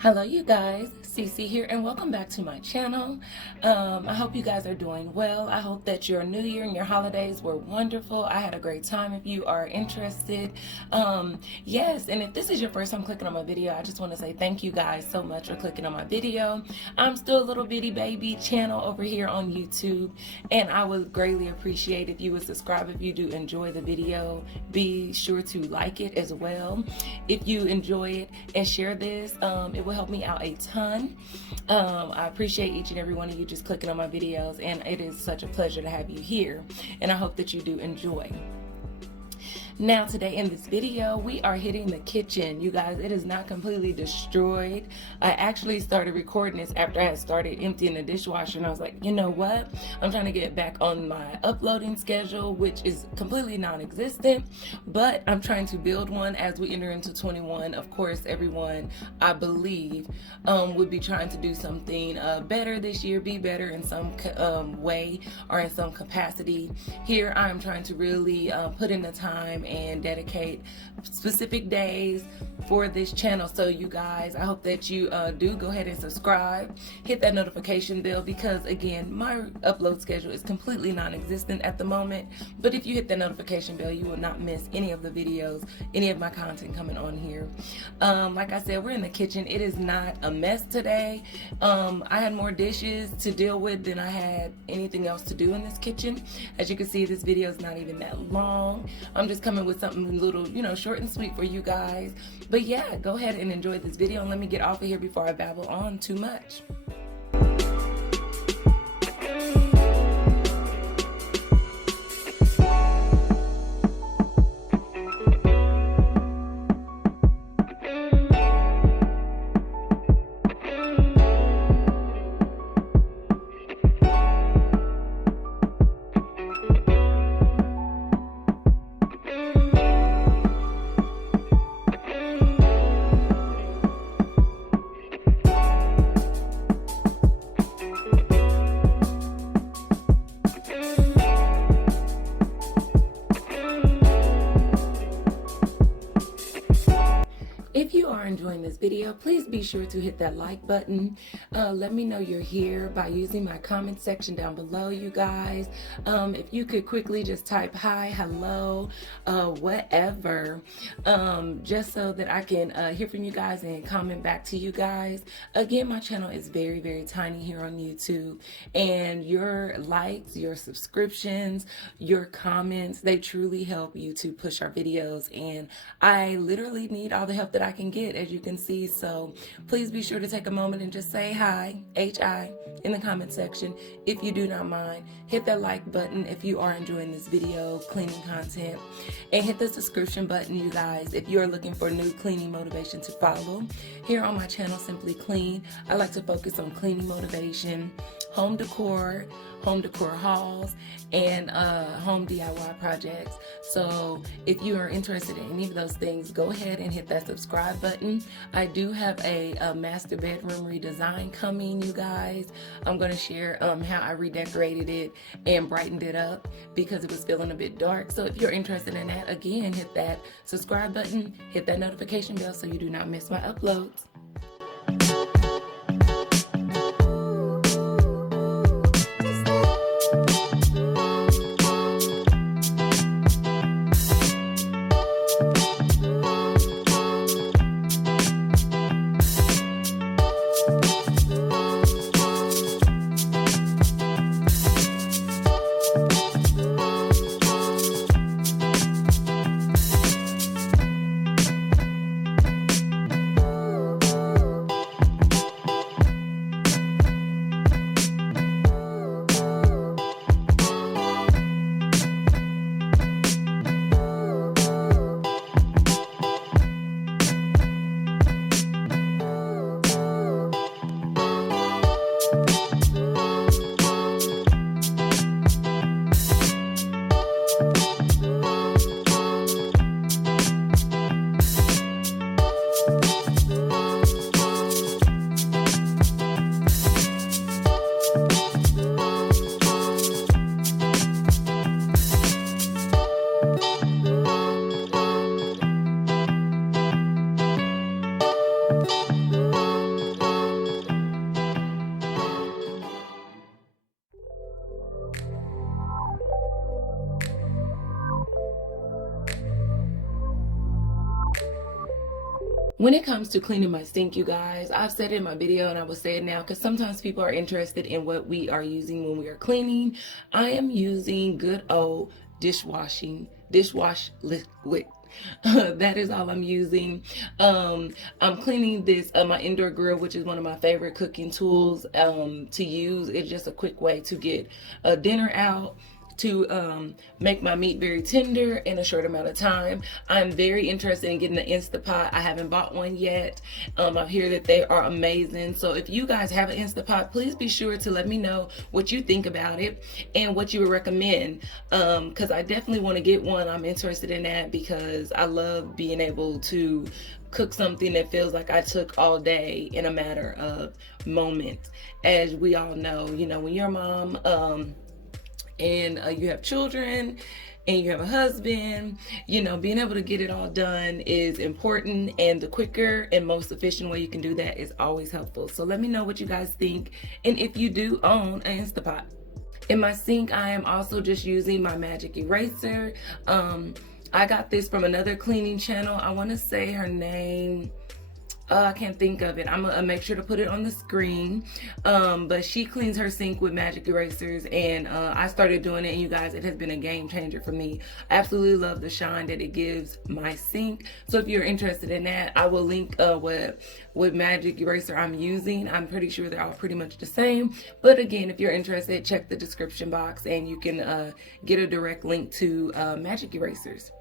Hello you guys, Cece here and welcome back to my channel. I hope you guys are doing well. I hope that your new year and your holidays were wonderful. I had a great time. If you are interested, yes, and if this is your first time clicking on my video, I just want to say thank you guys so much for clicking on my video. I'm still a little bitty baby channel over here on YouTube, and I would greatly appreciate if you would subscribe if you do enjoy the video. Be sure to like it as well if you enjoy it, and share this. It will help me out a ton. I appreciate each and every one of you just clicking on my videos, and it is such a pleasure to have you here, and I hope that you do enjoy. Now today in this video, we are hitting the kitchen. You guys, it is not completely destroyed. I actually started recording this after I had started emptying the dishwasher, and I was like, you know what? I'm trying to get back on my uploading schedule, which is completely non-existent, but I'm trying to build one as we enter into 21. Of course, everyone, I believe, would be trying to do something better this year, be better in some way or in some capacity. Here, I'm trying to really put in the time and dedicate specific days for this channel. So you guys, I hope that you do go ahead and subscribe, hit that notification bell, because again, my upload schedule is completely non-existent at the moment. But if you hit that notification bell, you will not miss any of the videos, any of my content coming on here. Like I said, we're in the kitchen. It is not a mess today. I had more dishes to deal with than I had anything else to do in this kitchen. As you can see, this video is not even that long. I'm just coming with something a little, short and sweet for you guys. But yeah, go ahead and enjoy this video, and let me get off of here before I babble on too much. If you are enjoying this video, please be sure to hit that like button. Let me know you're here by using my comment section down below, you guys. If you could quickly just type hi, hello, whatever, just so that I can hear from you guys and comment back to you guys. Again, my channel is very, very tiny here on YouTube, and your likes, your subscriptions, your comments, they truly help YouTube push our videos, and I literally need all the help that I can get, as you can see. So please be sure to take a moment and just say hi, H-I, in the comment section if you do not mind. Hit that like button if you are enjoying this video, cleaning content, and hit the subscription button, you guys, if you are looking for new cleaning motivation to follow. Here on my channel, Simply Clean, I like to focus on cleaning motivation, home decor hauls, and home DIY projects. So if you are interested in any of those things, go ahead and hit that subscribe button. I do have a master bedroom redesign coming, you guys. I'm going to share how I redecorated it and brightened it up because it was feeling a bit dark. So if you're interested in that, again, hit that subscribe button, hit that notification bell so you do not miss my uploads. When it comes to cleaning my sink, you guys, I've said it in my video and I will say it now because sometimes people are interested in what we are using when we are cleaning. I am using good old dishwash liquid. That is all I'm using. I'm cleaning this my indoor grill, which is one of my favorite cooking tools to use. It's just a quick way to get a dinner out, to make my meat very tender in a short amount of time. I'm very interested in getting an Instapot. I haven't bought one yet. I hear that they are amazing. So if you guys have an Instapot, please be sure to let me know what you think about it and what you would recommend, because I definitely want to get one. I'm interested in that because I love being able to cook something that feels like I took all day in a matter of moments. As we all know, when you're a mom, and you have children and you have a husband, being able to get it all done is important, and the quicker and most efficient way you can do that is always helpful. So let me know what you guys think, and if you do own an Instapot. In my sink, I am also just using my magic eraser. I got this from another cleaning channel. I want to say her name, I can't think of it. I'm gonna make sure to put it on the screen. But she cleans her sink with magic erasers, and I started doing it, and you guys, it has been a game changer for me. I absolutely love the shine that it gives my sink. So if you're interested in that, I will link what magic eraser I'm using. I'm pretty sure they're all pretty much the same. But again, if you're interested, check the description box and you can get a direct link to magic erasers.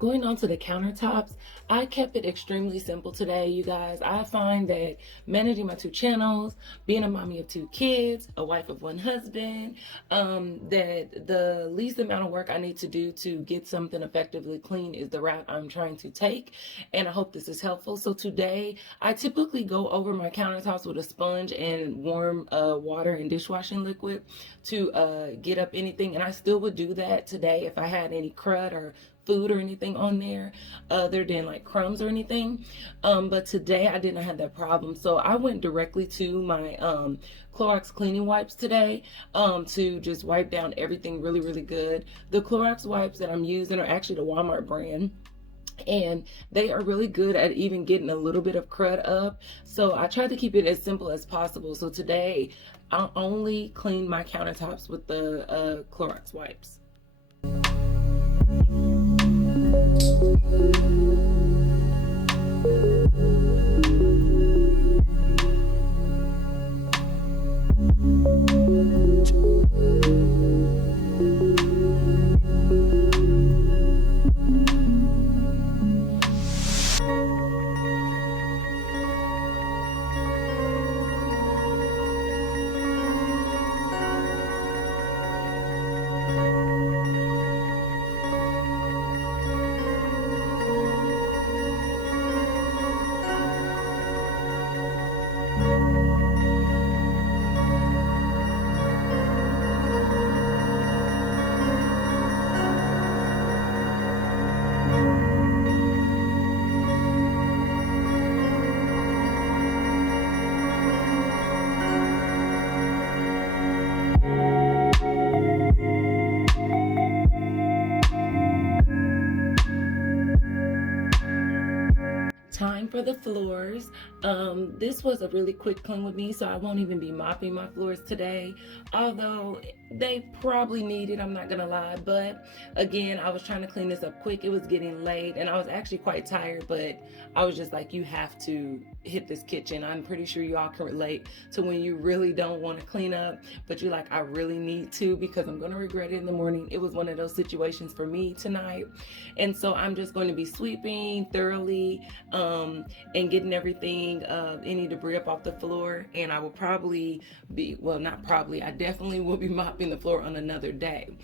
Going on to the countertops, I kept it extremely simple today, you guys. I find that managing my 2 channels, being a mommy of 2 kids, a wife of 1 husband, that the least amount of work I need to do to get something effectively clean is the route I'm trying to take, and I hope this is helpful. So today, I typically go over my countertops with a sponge and warm water and dishwashing liquid to get up anything, and I still would do that today if I had any crud or food or anything on there other than like crumbs or anything, but today I didn't have that problem, so I went directly to my Clorox cleaning wipes today to just wipe down everything really good. The Clorox wipes that I'm using are actually the Walmart brand, and they are really good at even getting a little bit of crud up, so I tried to keep it as simple as possible. So today I'll only clean my countertops with the Clorox wipes. then for the floors, this was a really quick clean with me, so I won't even be mopping my floors today, although they probably need it, I'm not gonna lie. But again, I was trying to clean this up quick. It was getting late and I was actually quite tired, but I was just like, you have to hit this kitchen. I'm pretty sure y'all can relate to when you really don't want to clean up, but you're like, I really need to because I'm gonna regret it in the morning. It was one of those situations for me tonight. And so I'm just going to be sweeping thoroughly and getting everything, any debris up off the floor. And I will probably be, well, not probably, I definitely will be mopping the floor on another day.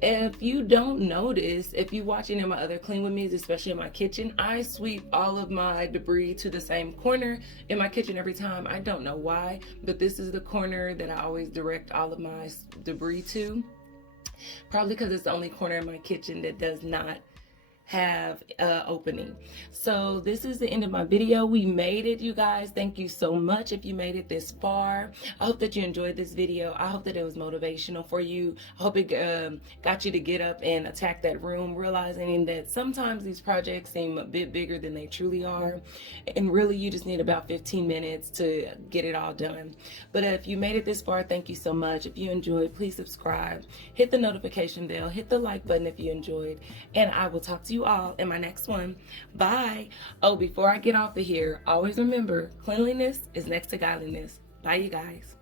If you don't notice, if you're watching in my other clean with me's, especially in my kitchen, I sweep all of my debris to the same corner in my kitchen every time. I don't know why, but this is the corner that I always direct all of my debris to. Probably because it's the only corner in my kitchen that does not have opening. So this is the end of my video. We made it, you guys. Thank you so much if you made it this far. I hope that you enjoyed this video. I hope that it was motivational for you. I hope it got you to get up and attack that room, realizing that sometimes these projects seem a bit bigger than they truly are, and really you just need about 15 minutes to get it all done. But if you made it this far, thank you so much. If you enjoyed, please subscribe, hit the notification bell, hit the like button if you enjoyed, and I will talk to you all in my next one. Bye. Oh, before I get off of here, always remember, cleanliness is next to godliness. Bye, you guys.